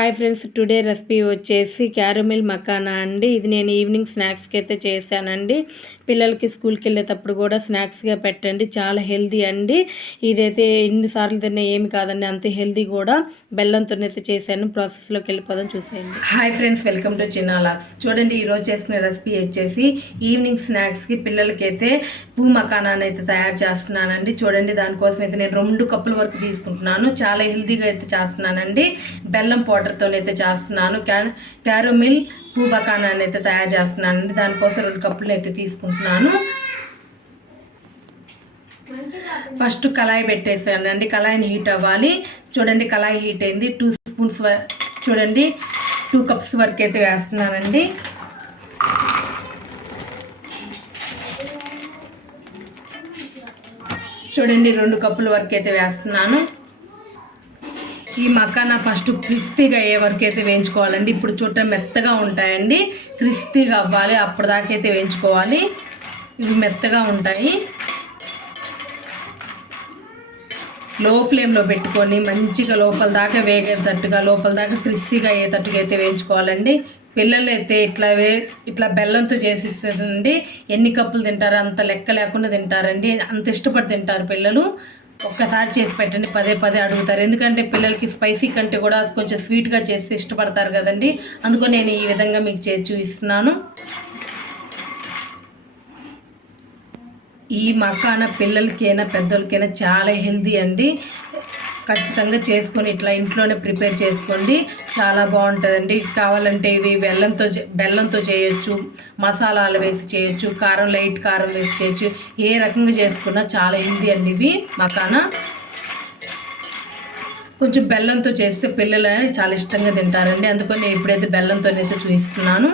Hi friends, today recipe వచ్చేసి caramel makhana అండి. ఇది నేను ఈవినింగ్ స్నాక్స్కి అయితే చేశానండి. పిల్లలకి స్కూల్కి వెళ్ళేటప్పుడు కూడా స్నాక్స్గా పెట్టండి, చాలా హెల్తీ అండి. ఇదైతే ఎన్నిసార్లు తిన్నా ఏమి కాదండి, అంతే హెల్తీ కూడా. బెల్లంతో అయితే చేశాను. ప్రాసెస్లోకి వెళ్ళిపోదాం, చూసేయండి. Hi friends, welcome to Chinna logs. చూడండి, ఈరోజు చేసుకునే రెసిపీ వచ్చేసి ఈవినింగ్ స్నాక్స్కి పిల్లలకి అయితే పూ మకానాన్ని అయితే తయారు చేస్తున్నానండి. చూడండి, దానికోసం అయితే నేను 2 కప్పుల వరకు తీసుకుంటున్నాను. చాలా హెల్తీగా అయితే చేస్తున్నానండి. బెల్లం పౌడర్తో అయితే చేస్తున్నాను. క్యారమిల్ పూ మకానాన్ని అయితే తయారు చేస్తున్నానండి. దానికోసం 2 కప్పులు అయితే తీసుకుంటున్నాను. ఫస్ట్ కళాయి పెట్టేసానండి. కళాయిని హీట్ అవ్వాలి. చూడండి, కళాయి హీట్ అయింది. 2 స్పూన్స్ చూడండి 2 కప్స్ వరకు అయితే వేస్తున్నానండి. చూడండి, 2 కప్పుల వరకు అయితే వేస్తున్నాను. ఈ మకానా ఫస్ట్ క్రిస్పీగా అయ్యే వరకు అయితే వేయించుకోవాలండి. ఇప్పుడు చూడటం మెత్తగా ఉంటాయండి, క్రిస్పీగా అవ్వాలి, అప్పటిదాకైతే వేయించుకోవాలి. ఇవి మెత్తగా ఉంటాయి. లో ఫ్లేమ్లో పెట్టుకొని మంచిగా లోపల దాకా వేగేటట్టుగా, లోపల దాకా క్రిస్పీగా అయ్యేటట్టుగా అయితే వేయించుకోవాలండి. పిల్లలు అయితే ఇట్లా బెల్లంతో చేసిస్తుందండి. ఎన్ని కప్పులు తింటారో అంత లెక్క లేకుండా తింటారండి. అంత ఇష్టపడి తింటారు పిల్లలు. ఒక్కసారి చేసి పెట్టండి, పదే పదే అడుగుతారు. ఎందుకంటే పిల్లలకి స్పైసీ కంటే కూడా కొంచెం స్వీట్గా చేసి ఇష్టపడతారు కదండి. అందుకని నేను ఈ విధంగా మీకు చేసి చూపిస్తున్నాను. ఈ మకానా పిల్లలకైనా పెద్దలకైనా చాలా హెల్తీ అండి. ఖచ్చితంగా చేసుకొని ఇట్లా ఇంట్లోనే ప్రిపేర్ చేసుకోండి, చాలా బాగుంటుందండి. కావాలంటే ఇవి బెల్లంతో చేయొచ్చు, మసాలాలు వేసి చేయొచ్చు, లైట్ కారం వేసి చేయొచ్చు. ఏ రకంగా చేసుకున్నా చాలా హెల్తీ అండి ఇవి మకానా. కొంచెం బెల్లంతో చేస్తే పిల్లలు చాలా ఇష్టంగా తింటారండి. అందుకని నేను ఇప్పుడైతే బెల్లంతోనైతే చూపిస్తున్నాను.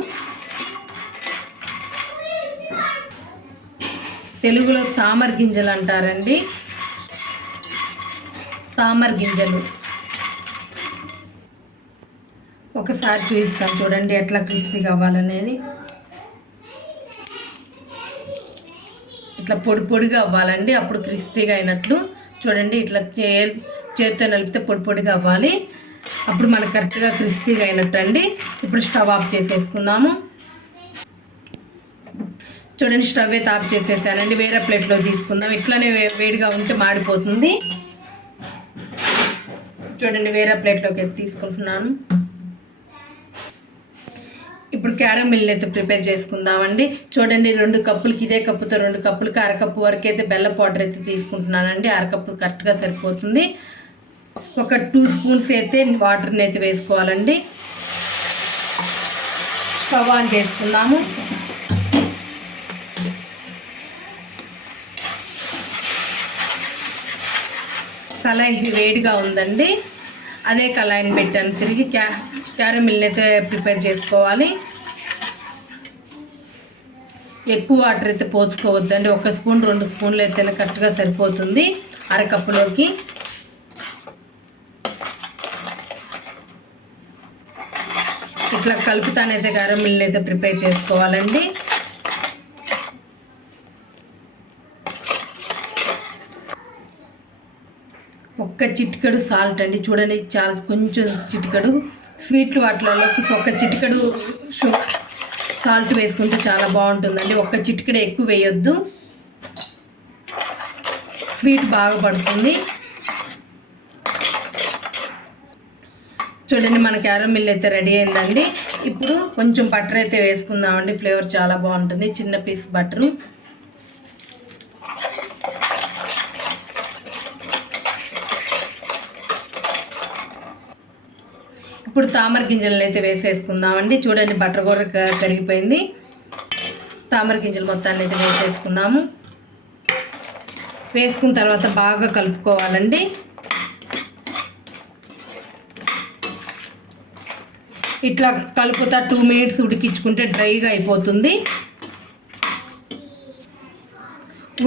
తెలుగులో తామర గింజలు అంటారండి. తామర గింజలు ఒకసారి చూపిస్తాను. చూడండి ఎట్లా క్రిస్పీ కావాలనేది. ఇట్లా పొడి పొడిగా అవ్వాలండి, అప్పుడు క్రిస్పీగా అయినట్లు. చూడండి, ఇట్లా చేతితో నలిపితే పొడి పొడిగా అవ్వాలి, అప్పుడు మనకు కరెక్ట్గా క్రిస్పీగా అయినట్టు అండి. ఇప్పుడు స్టవ్ ఆఫ్ చేసేసుకుందాము. చూడండి, స్టవ్ అయితే ఆఫ్ చేసేసానండి. వేరే ప్లేట్లో తీసుకుందాం. ఇట్లానే వేడిగా ఉంటే మాడిపోతుంది. చూడండి, వేరే ప్లేట్లోకి అయితే తీసుకుంటున్నాను. ఇప్పుడు క్యారమిల్ అయితే ప్రిపేర్ చేసుకుందామండి. చూడండి, 2 కప్పులకి, ఇదే కప్పుతో 2 కప్పులకి 1/2 కప్పు వరకు అయితే బెల్లం పౌడర్ అయితే తీసుకుంటున్నానండి. 1/2 కప్పు కరెక్ట్గా సరిపోతుంది. ఒక 2 స్పూన్స్ అయితే వాటర్ని అయితే వేసుకోవాలండి. స్టవ్ ఆన్ చేసుకుందాము. కళాయి వేడిగా ఉందండి. అదే కళాయిని పెట్టాను. తిరిగి క్యారమిల్ అయితే ప్రిపేర్ చేసుకోవాలి. ఎక్కువ వాటర్ అయితే పోసుకోవద్దండి. 1 స్పూన్ 2 స్పూన్లు అయితేనే కరెక్ట్గా సరిపోతుంది 1/2 కప్పులోకి. ఇట్లా కలుపుతానైతే క్యారమిల్ అయితే ప్రిపేర్ చేసుకోవాలండి. ఒక్క చిటికెడు సాల్ట్ అండి. చూడండి, చాలా కొంచెం చిటికెడు. స్వీట్లు వాటిలోకి 1 చిటికెడు సాల్ట్ వేసుకుంటే చాలా బాగుంటుందండి. 1 చిటికెడు ఎక్కువ వేయొద్దు, స్వీట్ బాగా పడుతుంది. చూడండి, మన క్యారమిల్ అయితే రెడీ అయిందండి. ఇప్పుడు కొంచెం బటర్ అయితే వేసుకుందామండి. ఫ్లేవర్ చాలా బాగుంటుంది. చిన్న పీస్ బటరు. ఇప్పుడు తామర గింజలను అయితే వేసేసుకుందామండి. చూడండి, బటర్ కూడా కరిగిపోయింది. తామర గింజలు మొత్తాన్ని అయితే వేసేసుకుందాము. వేసుకున్న తర్వాత బాగా కలుపుకోవాలండి. ఇట్లా కలుపుతా 2 మినిట్స్ ఉడికించుకుంటే డ్రైగా అయిపోతుంది.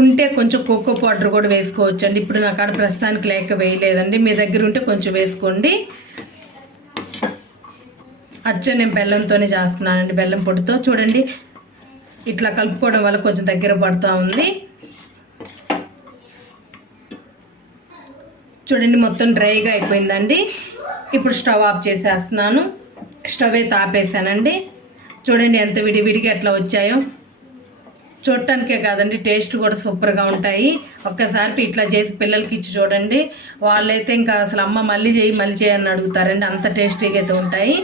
ఉంటే కొంచెం కోకో పౌడర్ కూడా వేసుకోవచ్చు అండి. ఇప్పుడు నా కాడ ప్రస్తుతానికి లేక వేయలేదండి. మీ దగ్గర ఉంటే కొంచెం వేసుకోండి. నేను బెల్లంతోనే చేస్తున్నానండి, బెల్లం పొడితో. చూడండి, ఇట్లా కలుపుకోవడం వల్ల కొంచెం దగ్గర పడుతూ ఉంది. చూడండి, మొత్తం డ్రైగా అయిపోయిందండి. ఇప్పుడు స్టవ్ ఆఫ్ చేసేస్తున్నాను. స్టవ్ అయితే ఆపేసానండి. చూడండి ఎంత విడివిడిగా ఎట్లా వచ్చాయో. చూడటానికే కాదండి, టేస్ట్ కూడా సూపర్గా ఉంటాయి. ఒక్కసారి ఇట్లా చేసి పిల్లలకి ఇచ్చి చూడండి, వాళ్ళైతే ఇంకా అసలు అమ్మ మళ్ళీ చేయి అని అడుగుతారండి, అంత టేస్టీగా అయితే ఉంటాయి.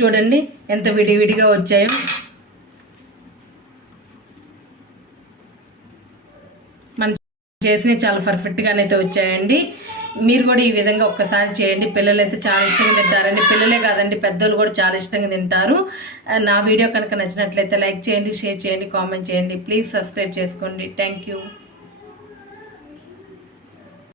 చూడండి ఎంత విడివిడిగా వచ్చాయో. మనం చేసినవి చాలా పర్ఫెక్ట్గానైతే వచ్చాయండి. మీరు కూడా ఈ విధంగా ఒక్కసారి చేయండి. పిల్లలు అయితే చాలా ఇష్టంగా తింటారండి. పిల్లలే కాదండి, పెద్దలు కూడా చాలా ఇష్టంగా తింటారు. నా వీడియో కనుక నచ్చినట్లయితే లైక్ చేయండి, షేర్ చేయండి, కామెంట్ చేయండి. ప్లీజ్ సబ్స్క్రైబ్ చేసుకోండి. Thank you.